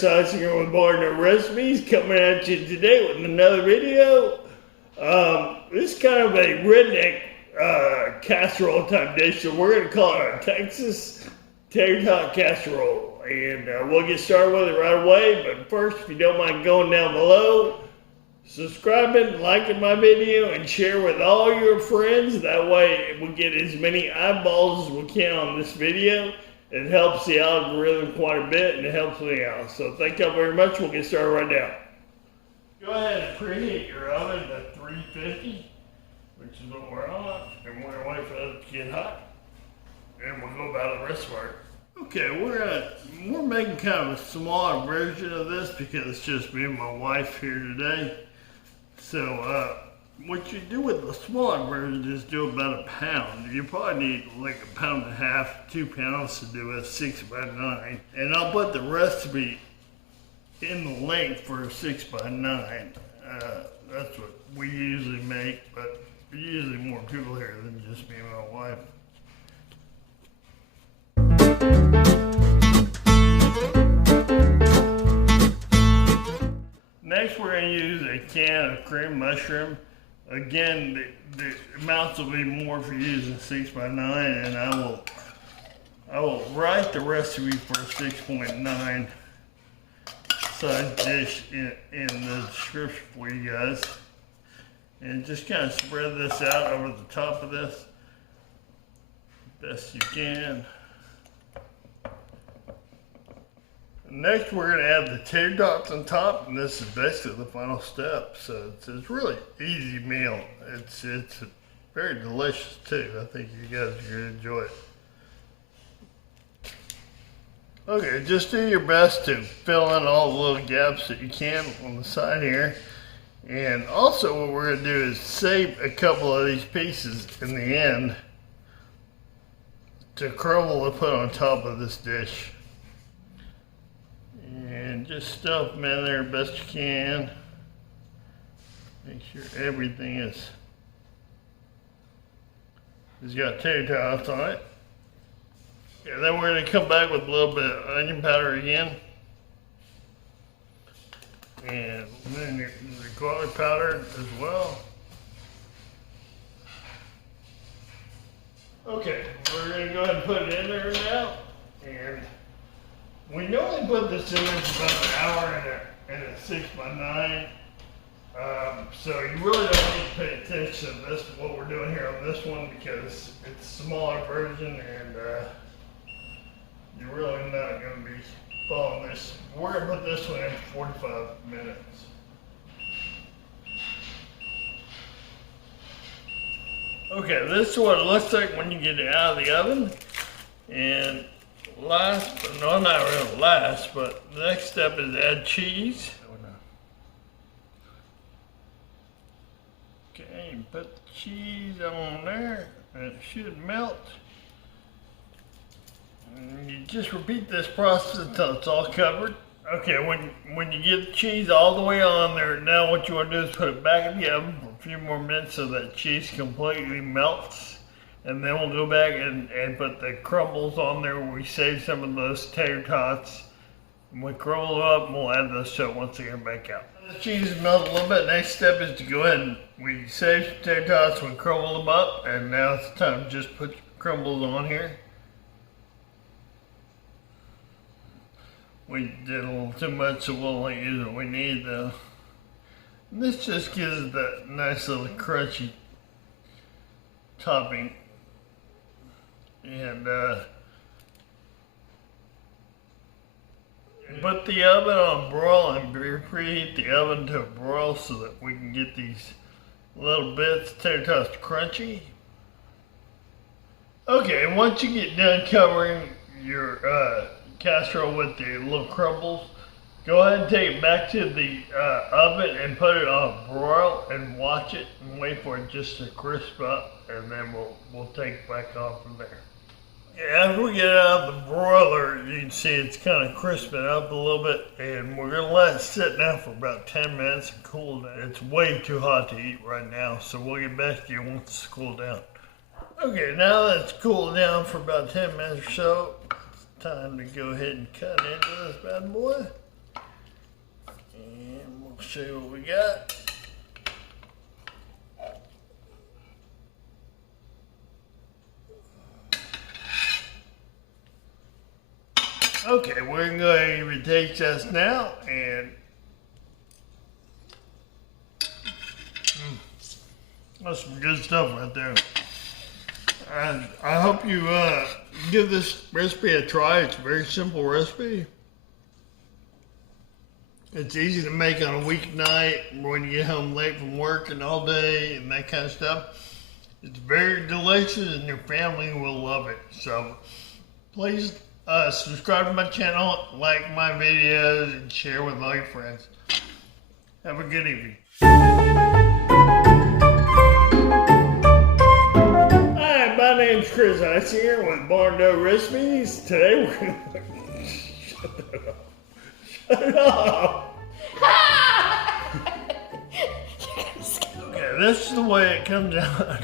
Chris here with Barn Recipes, coming at you today with another video. This is kind of a redneck casserole type dish, so we're going to call it a Texas Tator casserole. And we'll get started with it right away, but first, if you don't mind going down below, subscribing, liking my video, and share with all your friends. That way we get as many eyeballs as we can on this video. It helps the algorithm quite a bit, and it helps me out. So thank y'all very much. We'll get started right now. Go ahead and preheat your oven to 350, which is what we're on, and we're gonna wait for it to get hot, and we'll go about the rest of our. Okay, we're making kind of a smaller version of this because it's just me and my wife here today. So what you do with the smaller version is do about a pound. You probably need like a pound and a half, 2 pounds to do a 6x9. And I'll put the recipe in the link for a 6x9. That's what we usually make, but usually more people here than just me and my wife. Next, we're going to use a can of cream mushroom. Again, the amounts will be more for using 6x9, and I will write the recipe for a 6.9 size dish in the description for you guys. And just kind of spread this out over the top of this best you can. Next, we're going to add the tater tots on top, and this is basically the final step. So it's a really easy meal. It's very delicious too. I think you guys are going to enjoy it. Okay, just do your best to fill in all the little gaps that you can on the side here. And also what we're going to do is save a couple of these pieces in the end to crumble and put on top of this dish. And just stuff them in there best you can. Make sure everything has got tater tots on it. Yeah, then we're going to come back with a little bit of onion powder again. And then the garlic powder as well. Okay, we're going to go ahead and put it in there now. And we normally put this in there for about an hour in a 6x9. So you really don't need to pay attention to this, what we're doing here on this one, because it's a smaller version and you're really not going to be following this. We're going to put this one in for 45 minutes. Okay, this is what it looks like when you get it out of the oven. And last, but no, not really last, but the next step is add cheese. Okay, put the cheese on there, and it should melt. And you just repeat this process until it's all covered. Okay, when you get the cheese all the way on there, now what you want to do is put it back in the oven for a few more minutes so that cheese completely melts. And then we'll go back and put the crumbles on there where we saved some of those tater tots. And we crumble them up and we'll add those to it once they get back out. The cheese is melted a little bit. Next step is to go ahead and we saved some tater tots, we crumble them up, and now it's time to just put crumbles on here. We did a little too much, so we'll only use what we need though. And this just gives it that nice little crunchy topping. And put the oven on broil and preheat the oven to a broil so that we can get these little bits of tater tots crunchy. Okay, and once you get done covering your casserole with the little crumbles, go ahead and take it back to the oven and put it on broil and watch it and wait for it just to crisp up, and then we'll take it back off from there. After we get it out of the broiler, you can see it's kind of crisping up a little bit, and we're going to let it sit now for about 10 minutes and cool down. It's way too hot to eat right now, so we'll get back to you once it's cooled down. Okay, now that it's cooled down for about 10 minutes or so, it's time to go ahead and cut into this bad boy. show you what we got. Okay, we're going to go ahead and taste test now, and that's some good stuff right there. And I hope you give this recipe a try. It's a very simple recipe. It's easy to make on a weeknight when you get home late from work and all day and that kind of stuff. It's very delicious and your family will love it. So please subscribe to my channel, like my videos, and share with all your friends. Have a good evening. Hi, my name's Chris Icinger with Barn Dough Recipes. Today we're going to... Shut that up. Shut it up! Okay, this is the way it comes out.